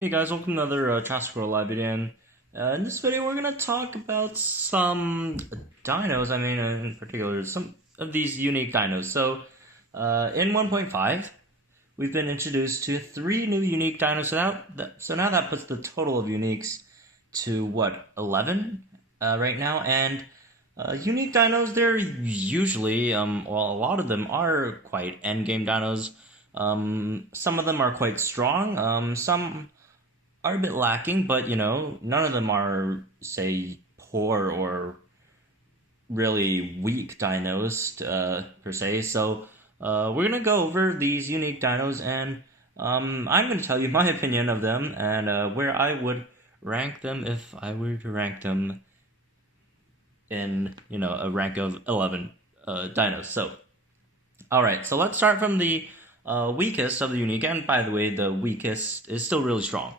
Hey guys, welcome to another Jurassic live video. And in this video, we're gonna talk about some dinos. In particular, some of these unique dinos. So, in 1.5, we've been introduced to 3 new unique dinos. So now that puts the total of uniques to what, 11 right now. And unique dinos, they're usually, a lot of them are quite endgame dinos. Some of them are quite strong. Some are a bit lacking, but none of them are, say, poor or really weak dinos per se. So we're gonna go over these unique dinos, and I'm gonna tell you my opinion of them and where I would rank them if I were to rank them in a rank of 11 dinos. So, all right, so let's start from the weakest of the unique. And by the way, the weakest is still really strong.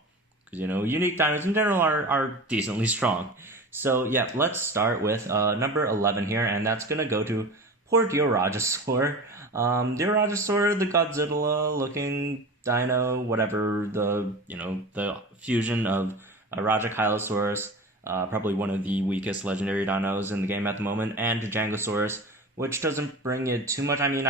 Because, unique dinos in general are decently strong. So, yeah, let's start with number 11 here, and that's going to go to poor Diorajasaur. Diorajasaur, the Godzilla-looking dino, whatever, the fusion of Rajakylosaurus, probably one of the weakest legendary dinos in the game at the moment, and Tuoramoloch, which doesn't bring it too much. To be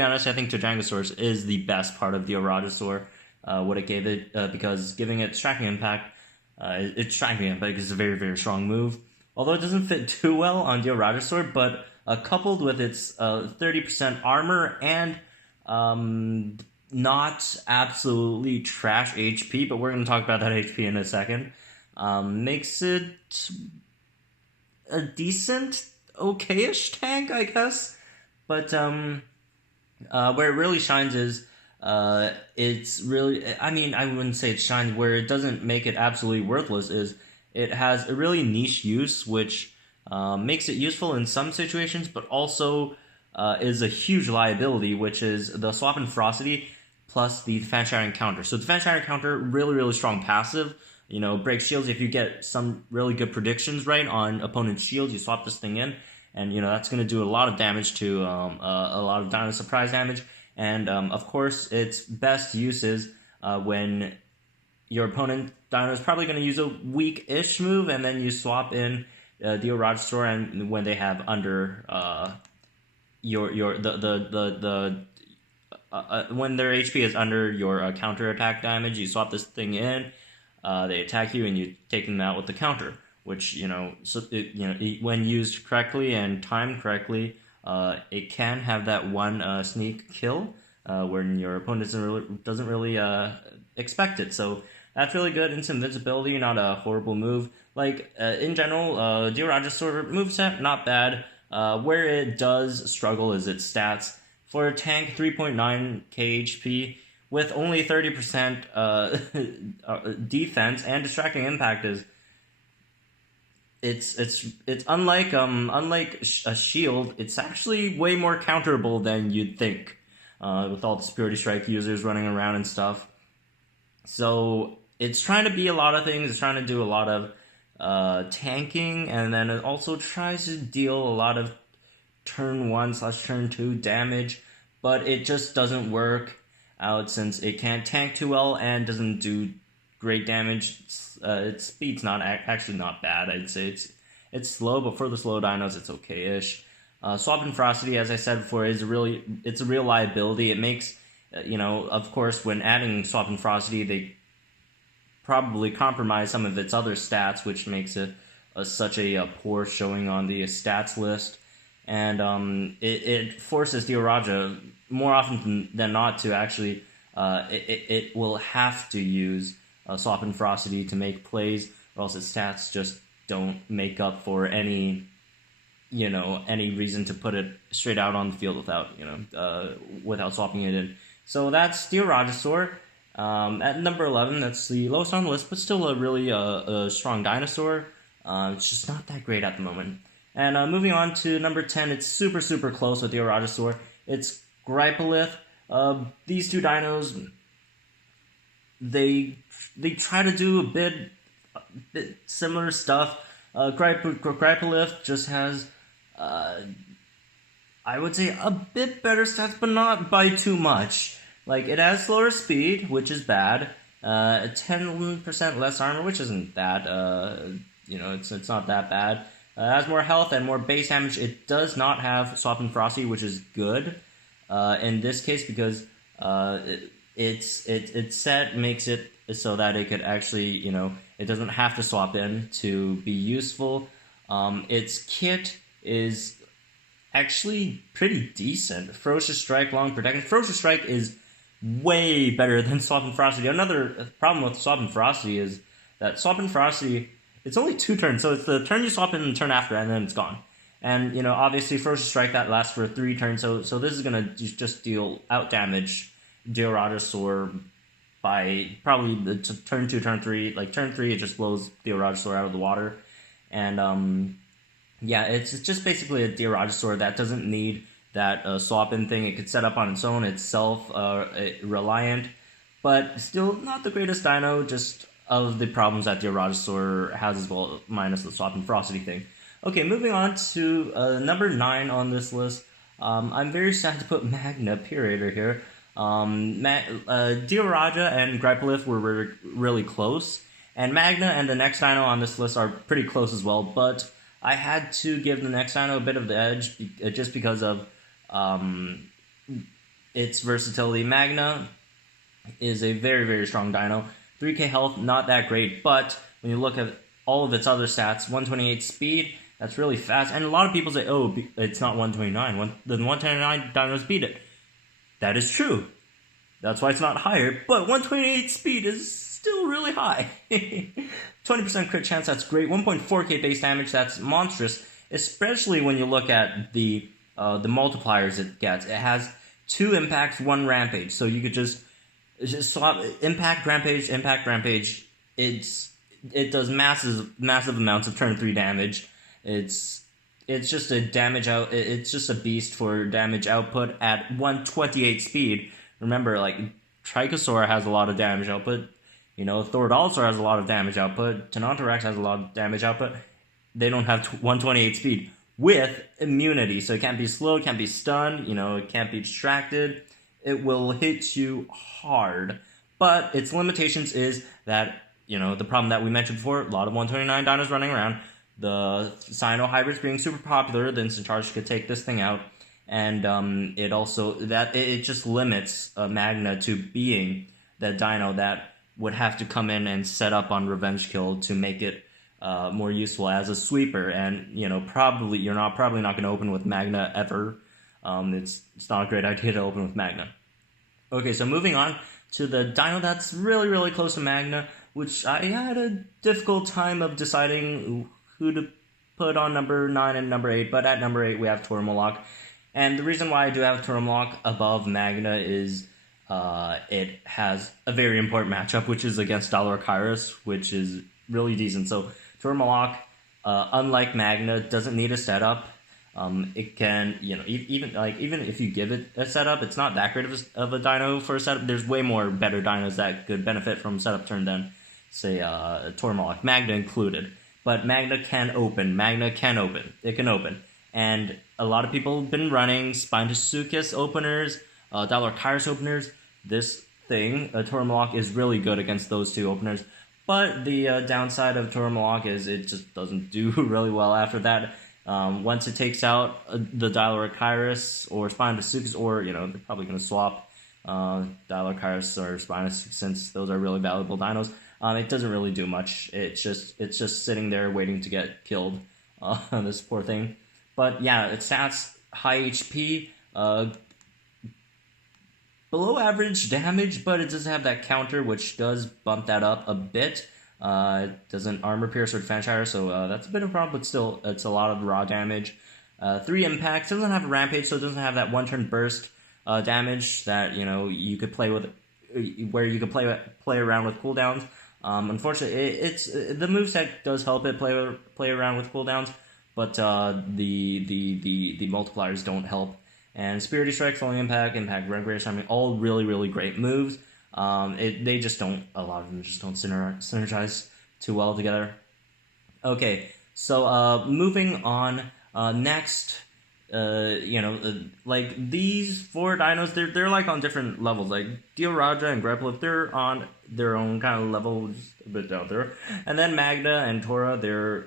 honest, I think Tuoramoloch is the best part of Diorajasaur. What it gave it, because giving it striking impact, its striking impact is a very, very strong move. Although it doesn't fit too well on Diorajasaur, but coupled with its 30% armor and not absolutely trash HP, but we're going to talk about that HP in a second, makes it a decent, okay-ish tank, I guess. But where it really shines is it's really, I wouldn't say it shines. Where it doesn't make it absolutely worthless is it has a really niche use, which makes it useful in some situations, but also is a huge liability, which is the swap and ferocity plus the defense shattering counter. So defense shattering counter, really, really strong passive. Break shields. If you get some really good predictions right on opponent's shields, you swap this thing in, and that's going to do a lot of damage to a lot of dino surprise damage. And, of course, its best use is when your opponent dino is probably going to use a weak-ish move, and then you swap in Diorajasaur, and when they have under when their HP is under your counter attack damage, you swap this thing in. They attack you, and you take them out with the counter, which when used correctly and timed correctly, it can have that one sneak kill when your opponent doesn't really expect it. So that's really good. It's invincibility, not a horrible move. In general, Diorajasaur moveset, not bad. Where it does struggle is its stats. For a tank, 3.9k HP with only 30% defense and distracting impact is. It's unlike a shield. It's actually way more counterable than you'd think, with all the Security Strike users running around and stuff. So it's trying to be a lot of things. It's trying to do a lot of tanking, and then it also tries to deal a lot of turn 1/turn 2 damage, but it just doesn't work out since it can't tank too well and doesn't do great damage. Its speed's actually not bad. I'd say it's slow, but for the slow dinos, it's okay-ish. Swap and ferocity, as I said before, it's a real liability. It makes, of course, when adding swap and ferocity, they probably compromise some of its other stats, which makes it such a poor showing on the stats list. And it forces Dioraja more often than not to actually, it will have to use swap and ferocity to make plays, or else its stats just don't make up for any reason to put it straight out on the field without swapping it in. So that's Diorajasaur. At number 11, that's the lowest on the list, but still a really strong dinosaur. It's just not that great at the moment. And moving on to number 10, it's super, super close with Diorajasaur. It's Grypolyth. These two dinos, they try to do a bit similar stuff. Grypolyth just has, I would say, a bit better stats, but not by too much. It has slower speed, which is bad. 10% less armor, which isn't that, it's not that bad. Has more health and more base damage. It does not have Swap and Frosty, which is good in this case because its set makes it so that it could actually, it doesn't have to swap in to be useful. Its kit is actually pretty decent. Ferocious Strike, Long Protection. Ferocious Strike is way better than Swap and Frosty. Another problem with Swap and Frosty is that Swap and Frosty, it's only 2 turns, so it's the turn you swap in and the turn after, and then it's gone. And, obviously, Ferocious Strike, that lasts for 3 turns, so this is going to just deal out damage Diorajasaur by probably the turn 2, turn 3. Like, turn 3, it just blows Diorajasaur out of the water. And, yeah, it's just basically a Diorajasaur that doesn't need that swap-in thing. It could set up on its own. It's self-reliant, but still not the greatest dino, just of the problems that Diorajasaur has as well, minus the Swap and Frosty thing. Okay, moving on to number 9 on this list. I'm very sad to put Magnapyritor here. Dioraja and Grypolyth were really close, and Magna and the next dino on this list are pretty close as well, but I had to give the next dino a bit of the edge just because of its versatility. Magna is a very, very strong dino. 3k health, not that great, but when you look at all of its other stats, 128 speed, that's really fast. And a lot of people say, oh, it's not 129. The 129 dinos beat it. That is true. That's why it's not higher, but 128 speed is still really high. 20% crit chance, that's great. 1.4k base damage, that's monstrous, especially when you look at the multipliers it gets. It has 2 impacts, 1 rampage, so you could just swap impact, rampage. It does massive amounts of turn 3 damage. It's just a damage out. It's just a beast for damage output at 128 speed. Remember, like, Trykosaur has a lot of damage output. Thordolosaur has a lot of damage output. Tenontorex has a lot of damage output. They don't have 128 speed with immunity, so it can't be slowed, can't be stunned. It can't be distracted. It will hit you hard. But its limitations is that, the problem that we mentioned before, a lot of 129 dinos running around, the Cyno hybrids being super popular, the instant charge could take this thing out, and it just limits Magna to being the dino that would have to come in and set up on Revenge Kill to make it more useful as a sweeper, and you're probably not going to open with Magna ever. It's not a great idea to open with Magna. Okay, so moving on to the dino that's really, really close to Magna, which I had a difficult time of deciding who to put on number 9 and number 8, but at number 8 we have Tuoramoloch. And the reason why I do have Tuoramoloch above Magna is it has a very important matchup, which is against Diloracheirus, which is really decent. So Tuoramoloch, unlike Magna, doesn't need a setup. It can, even if you give it a setup, it's not that great of a dino for a setup. There's way more better dinos that could benefit from setup turn than, say, Tuoramoloch, Magna included. But Magna can open. It can open. And a lot of people have been running Spinosuchus openers, Diloracheirus openers. This thing, Tuoramoloch, is really good against those 2 openers. But the downside of Tuoramoloch is it just doesn't do really well after that. Once it takes out the Diloracheirus or Spinosuchus, or, they're probably going to swap Diloracheirus or Spinosuchus since those are really valuable dinos. It doesn't really do much. It's just sitting there waiting to get killed. This poor thing. But yeah, its stats, high HP, below average damage, but it does have that counter, which does bump that up a bit. It doesn't armor pierce or defense shatter, so that's a bit of a problem, but still, it's a lot of raw damage. 3 impacts, doesn't have a rampage, so it doesn't have that 1-turn burst damage that, you could play with, where you could play around with cooldowns. Unfortunately, the moveset does help it play around with cooldowns, but the multipliers don't help. And Spirited Strike, Falling Impact, Regress, all really, really great moves. A lot of them just don't synergize too well together. Okay, so moving on, next, like these 4 dinos, they're like on different levels. Like Dioraja and Grypolyth, they're on their own kind of level, just a bit down there. And then Magna and Tora, they're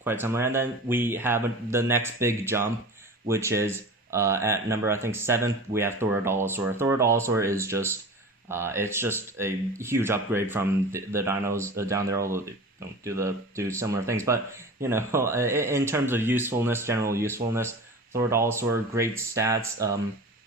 quite similar. And then we have the next big jump, which is at number, I think, 7th, we have Thordolosaur. Thordolosaur is just it's just a huge upgrade from the dinos down there, although they don't do similar things. But in terms of usefulness, general usefulness, Thordolosaur, great stats.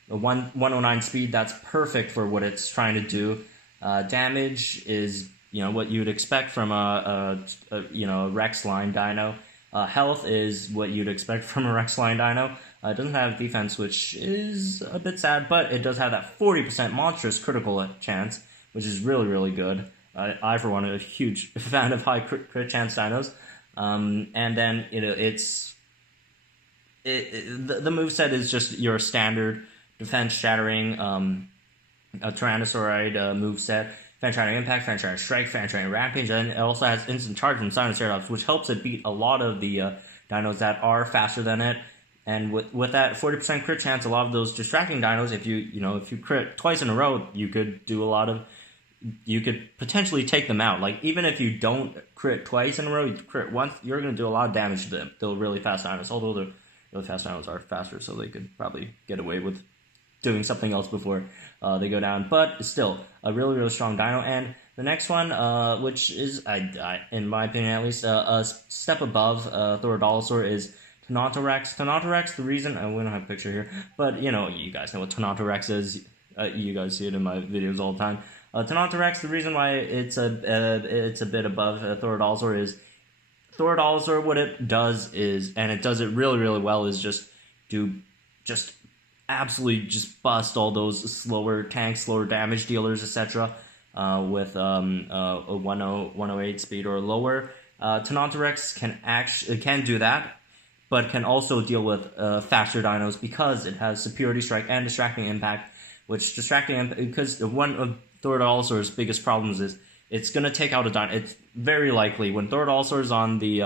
109 speed, that's perfect for what it's trying to do. Damage is what you'd expect from a Rex line dino. Health is what you'd expect from a Rex line dino. It doesn't have defense, which is a bit sad, but it does have that 40% monstrous critical chance, which is really, really good. I for one, am a huge fan of high crit chance dinos. And then the moveset is just your standard defense shattering, a Tyrannosaurid moveset, fan shattering impact, fan shattering strike, fan shattering rampage, and it also has instant charge from Triceratops, which helps it beat a lot of the dinos that are faster than it. And with that 40% crit chance, a lot of those distracting dinos, if you crit twice in a row, you could potentially take them out. Like, even if you don't crit twice in a row, you crit once, you're going to do a lot of damage to them. They're really fast dinos, although the really fast dinos are faster, so they could probably get away with doing something else before they go down. But still, a really, really strong dino. And the next one, which is, in my opinion at least, a step above Thordolosaur, is Tenontorex. Tenontorex, the reason, we don't have a picture here, but you guys know what Tenontorex is. You guys see it in my videos all the time. Tenontorex, the reason why it's a bit above Thordolosaur is Thordolosaur, what it does is, and it does it really, really well, is just absolutely just bust all those slower tanks, slower damage dealers, etc. With a 108 speed or lower. Tenontorex can do that, but can also deal with faster dinos because it has superiority strike and distracting impact. Because one of Thordolosaur's biggest problems is it's going to take out a dino. It's very likely when Thordolosaur is on the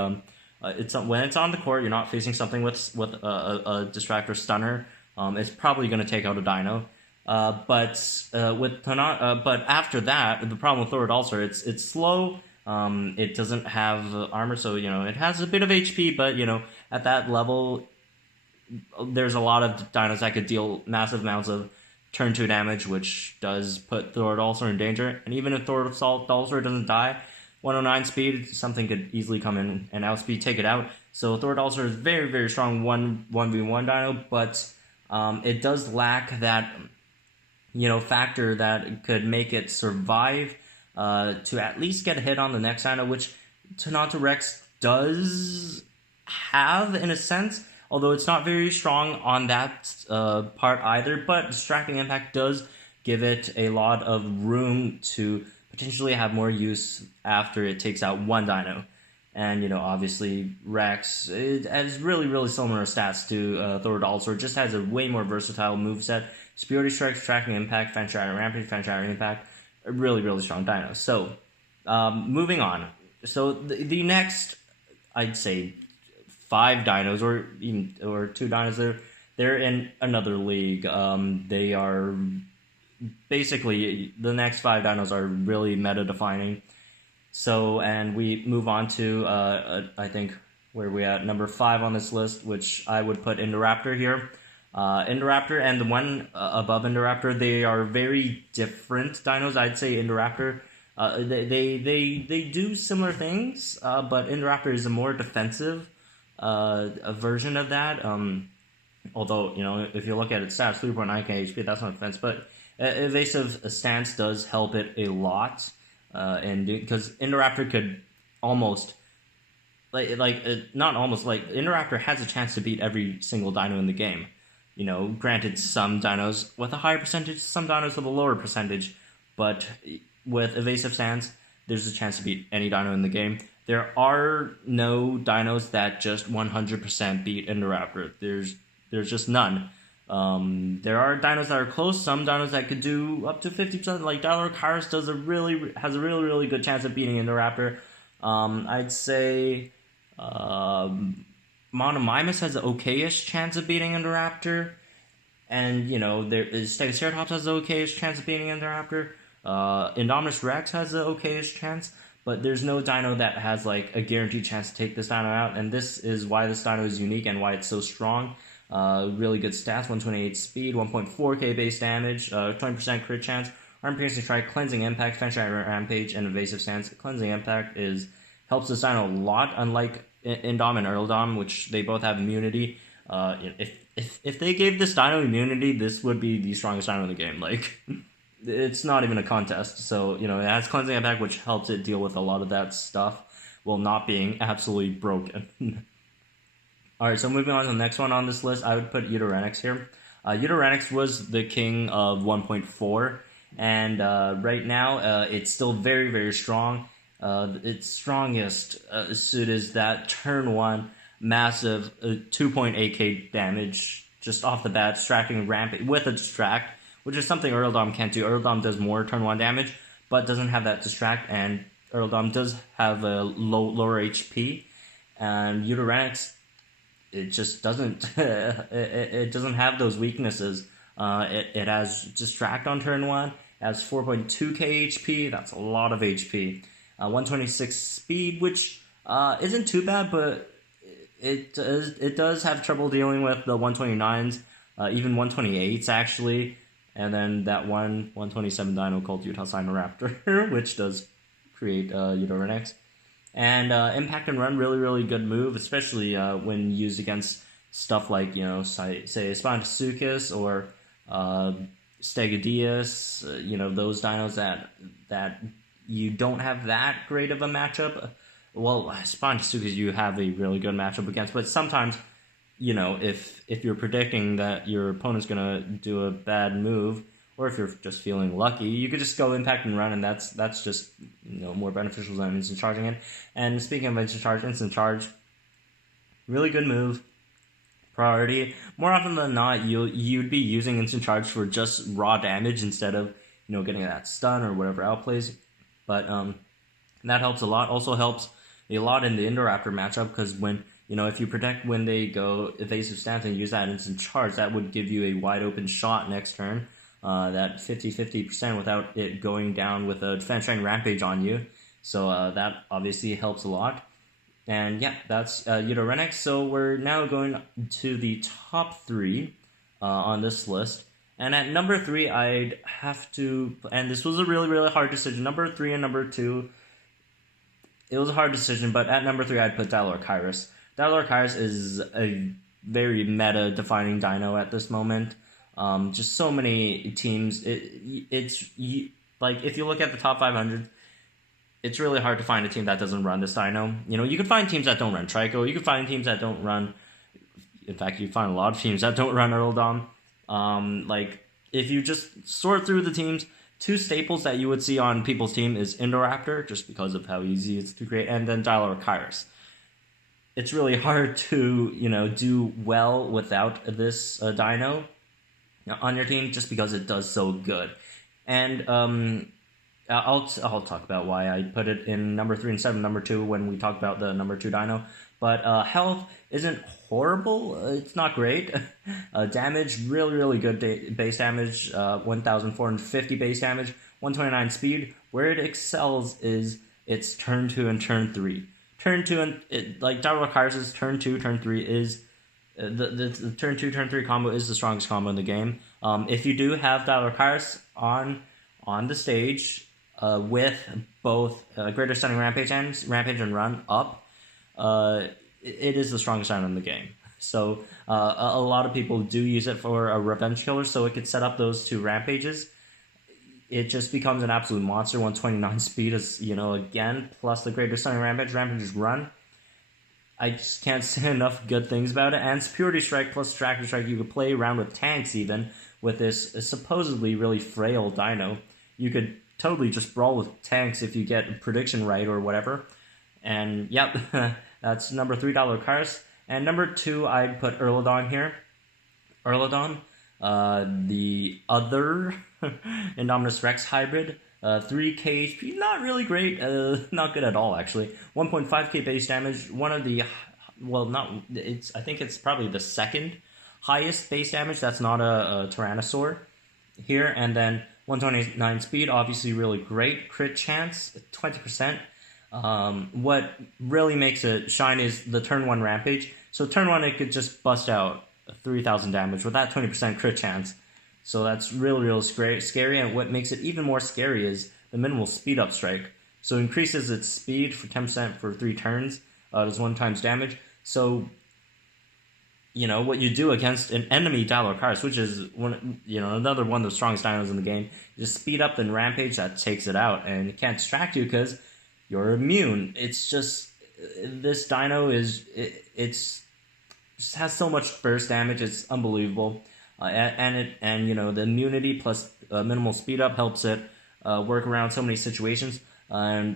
when it's on the court, you're not facing something with a distractor stunner. It's probably going to take out a dino. But after that, the problem with Thordolosaur, it's slow. It doesn't have armor, so it has a bit of HP, but at that level, there's a lot of dinos that could deal massive amounts of turn 2 damage, which does put Thordolosaur in danger. And even if Thordolosaur doesn't die, 109 speed, something could easily come in and outspeed, take it out. So Thordolosaur is very, very strong 1v1 dino, but it does lack that factor that could make it survive to at least get a hit on the next dino, which Tenontorex does have in a sense, although it's not very strong on that part either. But distracting impact does give it a lot of room to potentially have more use after it takes out one dino. And obviously Rex, it has really, really similar stats to Thordolosaur. Just has a way more versatile moveset. Superiority strike, distracting impact, fan shattering rampage, fan shattering impact. A really, really strong dino. So, moving on. So the next, I'd say, 5 dinos or 2 dinos, they're in another league. They are basically, the next 5 dinos are really meta defining. So, and we move on to I think where we at number 5 on this list, which I would put Indoraptor here. Indoraptor and the one above Indoraptor, they are very different dinos. I'd say Indoraptor, they do similar things, but Indoraptor is a more defensive a version of that. Although, if you look at its stats, 3.9k HP, that's not defense, but evasive stance does help it a lot. And because Indoraptor could almost, Indoraptor has a chance to beat every single dino in the game. Granted, some dinos with a higher percentage, some dinos with a lower percentage, but with evasive stance, there's a chance to beat any dino in the game. There are no dinos that just 100% beat Indoraptor. There's just none. There are dinos that are close. Some dinos that could do up to 50%. Like Diloracheirus has a really, really good chance of beating Indoraptor. I'd say Monomymus has an okayish chance of beating Indoraptor, and Stegoceratops has an okayish chance of beating Indoraptor. Indominus Rex has an okayish chance, but there's no dino that has like a guaranteed chance to take this dino out, and this is why this dino is unique and why it's so strong. Really good stats, 128 speed, 1.4k base damage, 20% crit chance, arm piercing strike, cleansing impact, fence rampage, and evasive stance. Cleansing impact helps this dino a lot, unlike Indom and Erlidom, which they both have immunity. If they gave this dino immunity, this would be the strongest dino in the game. Like, it's not even a contest. So, it has cleansing impact, which helps it deal with a lot of that stuff while not being absolutely broken. Alright, so moving on to the next one on this list, I would put Utarinex here. Utarinex was the king of 1.4, and right now it's still very, very strong. Its strongest suit is that turn 1 massive 2.8k damage just off the bat, distracting rampage with a distract, which is something Erlidom can't do. Erlidom does more turn 1 damage, but doesn't have that distract, and Erlidom does have a lower HP, and Utarinex, it just doesn't it doesn't have those weaknesses. It has distract on turn 1, has 4.2k HP, that's a lot of HP. 126 speed, which isn't too bad, but it does have trouble dealing with the 129s, even 128s actually, and then that 127 dino called Raptor, which does create Utarinex. And impact and run, really, really good move, especially when used against stuff like, say Spinosuchus or Stegadius, those dinos that you don't have that great of a matchup. Well, Spinosuchus you have a really good matchup against, but sometimes, if you're predicting that your opponent's going to do a bad move, or if you're just feeling lucky, you could just go impact and run, and that's just more beneficial than instant charging it. And speaking of instant charge, really good move. Priority. More often than not, you'd be using instant charge for just raw damage instead of getting that stun or whatever outplays. But that helps a lot. Also helps a lot in the Indoraptor matchup, because when if you protect when they go evasive stance and use that instant charge, that would give you a wide open shot next turn. That 50% without it going down with a defense strength rampage on you. So that obviously helps a lot. And yeah, that's Utarinex. So we're now going to the top 3 on this list. And at number 3, I'd have to, and this was a really, really hard decision. Number 3 and number 2, it was a hard decision, but at number 3, I'd put Diloracheirus. Diloracheirus is a very meta-defining dino at this moment. Just so many teams. It's like, if you look at the top 500, it's really hard to find a team that doesn't run this dino. You can find teams that don't run Tryko. You can find teams that don't run. In fact, you find a lot of teams that don't run Erlidom. If you just sort through the teams, 2 staples that you would see on people's team is Indoraptor, just because of how easy it's to create, and then Diloracheirus. It's really hard to do well without this dino on your team, just because it does so good. And I'll talk about why I put it in number 3 instead of number 2 when we talk about the number 2 dino. But health isn't horrible. It's not great. Damage, really, really good base damage. 1,450 base damage. 129 speed. Where it excels is its turn 2 and turn 3. Turn 2 and Diloracheirus' turn 2, turn 3 is the turn 2, turn 3 combo is the strongest combo in the game. If you do have Diloracheirus on the stage with both Greater Stunning Rampage and Run up, it is the strongest item in the game. So a lot of people do use it for a revenge killer, so it could set up those 2 rampages. It just becomes an absolute monster. 129 speed is, again, plus the Greater Stunning Rampage's Run. I just can't say enough good things about it. And Superiority Strike plus Distractor Strike, you could play around with tanks even, with this supposedly really frail dino. You could totally just brawl with tanks if you get prediction right or whatever. And yep, that's number 3, Diloracheirus. And number 2, I'd put Erlidom here. Erlidom, the other Indominus Rex hybrid. 3k HP, not really great, not good at all actually. 1.5k base damage, one of the, I think it's probably the second highest base damage. That's not a Tyrannosaur here. And then 129 speed, obviously really great. Crit chance, 20%. What really makes it shine is the turn 1 Rampage. So turn 1 it could just bust out 3,000 damage with that 20% crit chance. So that's real scary, and what makes it even more scary is the minimal speed up strike. So increases its speed for 10% for 3 turns, does 1 times damage. So, what you do against an enemy Diloracheirus, which is another one of the strongest dinos in the game, just speed up then Rampage, that takes it out, and it can't distract you because you're immune. It's just, this dino just has so much burst damage, it's unbelievable. The immunity plus minimal speed up helps it work around so many situations. I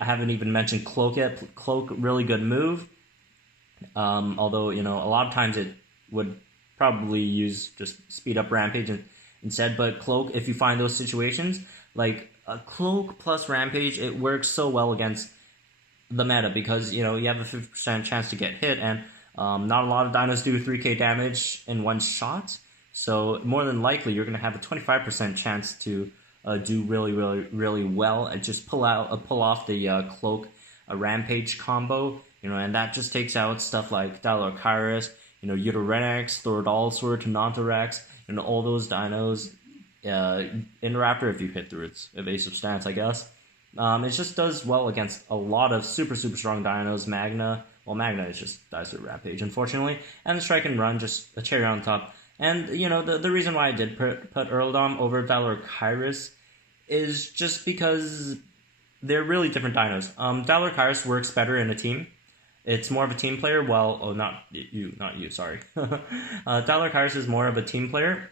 haven't even mentioned Cloak yet. Cloak, really good move. Although, a lot of times it would probably use just speed up Rampage instead. But Cloak, if you find those situations, like Cloak plus Rampage, it works so well against the meta because, you have a 50% chance to get hit, and not a lot of dinos do 3k damage in one shot. So more than likely, you're going to have a 25% chance to do really well and just pull off the Cloak Rampage combo, and that just takes out stuff like Diloracheirus, Utarinex, Thordolosaur, Tenontorex, all those dinos. Indoraptor, if you hit through its evasive stance, I guess. It just does well against a lot of super strong dinos. Magna is just dies through Rampage, unfortunately, and the Strike and Run, just a cherry on top. And, the reason why I did put Erlidom over Diloracheirus is just because they're really different dinos. Diloracheirus works better in a team. It's more of a team player, not you, sorry. Diloracheirus is more of a team player.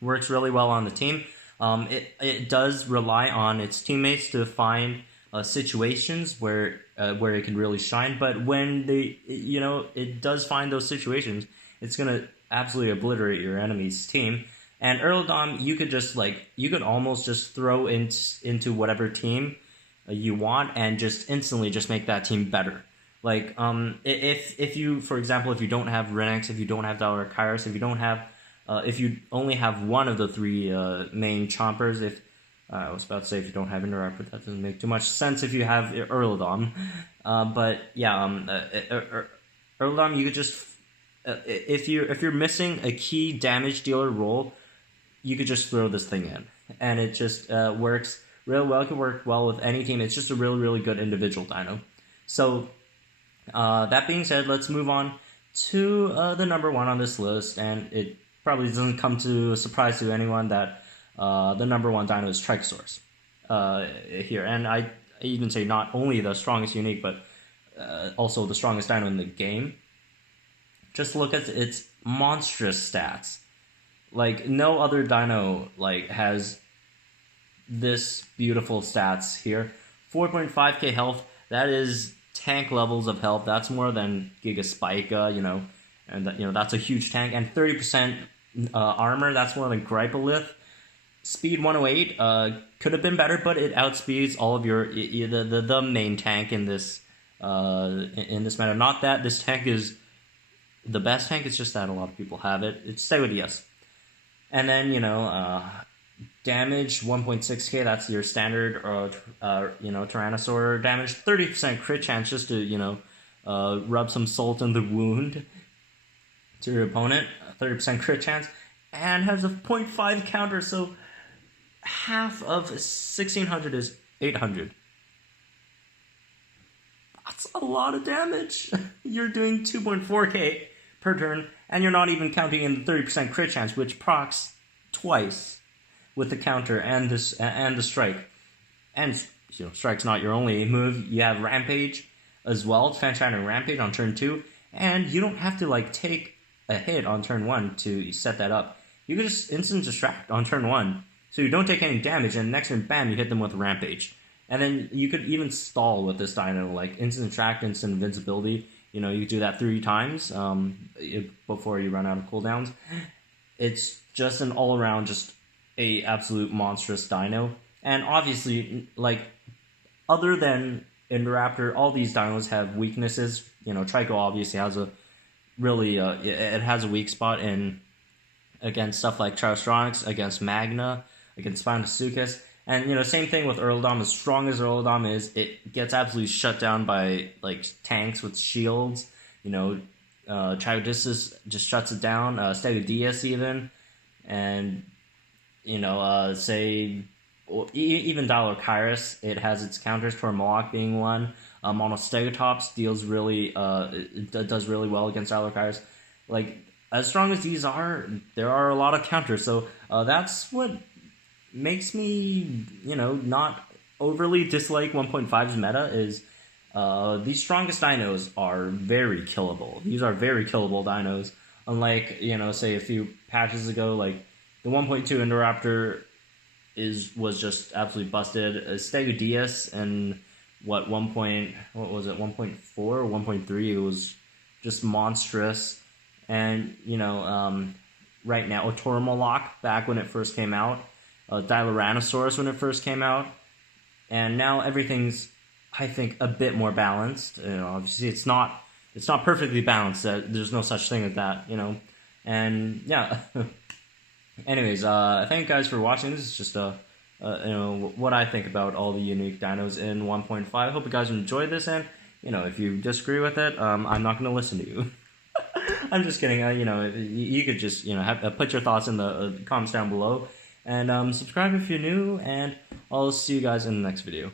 Works really well on the team. It does rely on its teammates to find situations where it can really shine, but when it does find those situations, it's gonna absolutely obliterate your enemy's team. And Erlidom, you could almost just throw into whatever team you want and just instantly just make that team better. Like, if you, for example, if you don't have Renex, if you don't have Diloracheirus, if you only have one of the 3 main chompers, I was about to say if you don't have Indoraptor, but that doesn't make too much sense if you have Erlidom. Erlidom, you could just, if you're missing a key damage dealer role, you could just throw this thing in, and it just works real well. It can work well with any team. It's just a really good individual dino. So that being said, let's move on to the number 1 on this list, and it probably doesn't come to a surprise to anyone that the number 1 dino is Trykosaurus here. And I even say not only the strongest unique, but also the strongest dino in the game. Just look at its monstrous stats. Like, no other dino has this beautiful stats here. 4.5k health, that is tank levels of health. That's more than Gigaspica, and that's a huge tank. And 30% armor, that's more than Grypolyth. Speed 108 could have been better, but it outspeeds all of the main tank in this meta. Not that this tank is the best tank, it's just that a lot of people have it. Stay with yes. And then, damage 1.6k, that's your standard Tyrannosaur damage. 30% crit chance just to, rub some salt in the wound to your opponent. 30% crit chance. And has a 0.5 counter, so half of 1600 is 800. That's a lot of damage. You're doing 2.4k per turn, and you're not even counting in the 30% crit chance, which procs twice with the counter and the strike. And strike's not your only move. You have Rampage as well, Fan-Shattering Rampage on turn 2, and you don't have to take a hit on turn 1 to set that up. You can just instant distract on turn 1, so you don't take any damage, and next turn, bam, you hit them with Rampage. And then you could even stall with this dino, like instant distract, instant invincibility. You could do that 3 times before you run out of cooldowns. It's just an all-around, just a absolute monstrous dino. And obviously, other than Indoraptor, all these dinos have weaknesses. Tryko obviously has a really, it has a weak spot against stuff like Trykosaurus, against Magna. against Spinosuchus. And, you know, same thing with Erlidom. As strong as Erlidom is, it gets absolutely shut down by, like, tanks with shields. You know, Trykosaurus just shuts it down. Stegodeus even. And, you know, say... even Diloracheirus, it has its counters, Tuoramoloch being one. Monostegotops deals really, it does really well against Diloracheirus. Like, as strong as these are, there are a lot of counters. So that's what makes me, you know, not overly dislike 1.5's meta is these strongest dinos are very killable. These are very killable dinos. Unlike, you know, say a few patches ago, like the 1.2 Indoraptor was just absolutely busted. Stegodeus and what was it, 1.4 or 1.3, it was just monstrous. And, you know, right now, Tuoramoloch back when it first came out, Diorajasaur when it first came out, and now everything's, I think, a bit more balanced. You know, obviously it's not perfectly balanced. There's no such thing as that, you know. And yeah. Anyways, thank you guys for watching. This is just you know, what I think about all the unique dinos in 1.5. I hope you guys enjoyed this, and you know, if you disagree with it, I'm not going to listen to you. I'm just kidding. You know, you could just, you know, put your thoughts in the comments down below, and subscribe if you're new, and I'll see you guys in the next video.